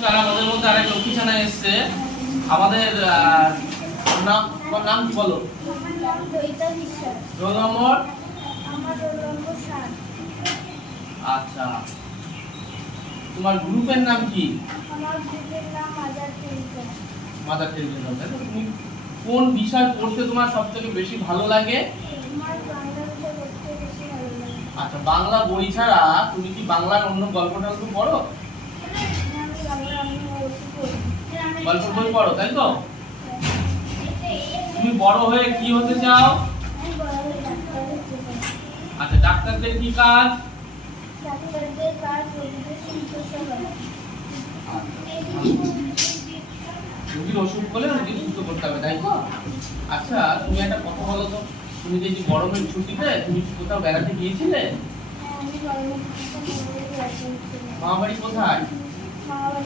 নমস্কার, আমাদের মধ্যে আরেক লক্ষ্মী ছানা এসেছে। আমাদের নাম, তোমার নাম কি বলো? Roll number? আচ্ছা, তোমার গ্রুপের নাম কি? Mother Teresa. তুমি কোন বিষয় পড়তে তোমার সবথেকে বেশি ভালো লাগে? আচ্ছা, বাংলা বই ছাড়া তুমি কি বাংলার অন্য গল্প টল্প পড়ো? গল্প বই পড়ো, তাই তো? তুমি বড় হয়ে কি হতে চাও? আচ্ছা, ডাক্তারদের কি কাজ? রোগীর অসুখ হলে রোগী সুস্থ করতে হবে, তাই তো? আচ্ছা, তুমি একটা কথা বলো তো, তুমি যে গরমের ছুটিতে তুমি কি কোথাও বেড়াতে গিয়েছিলে? মামা বাড়ি কোথায়?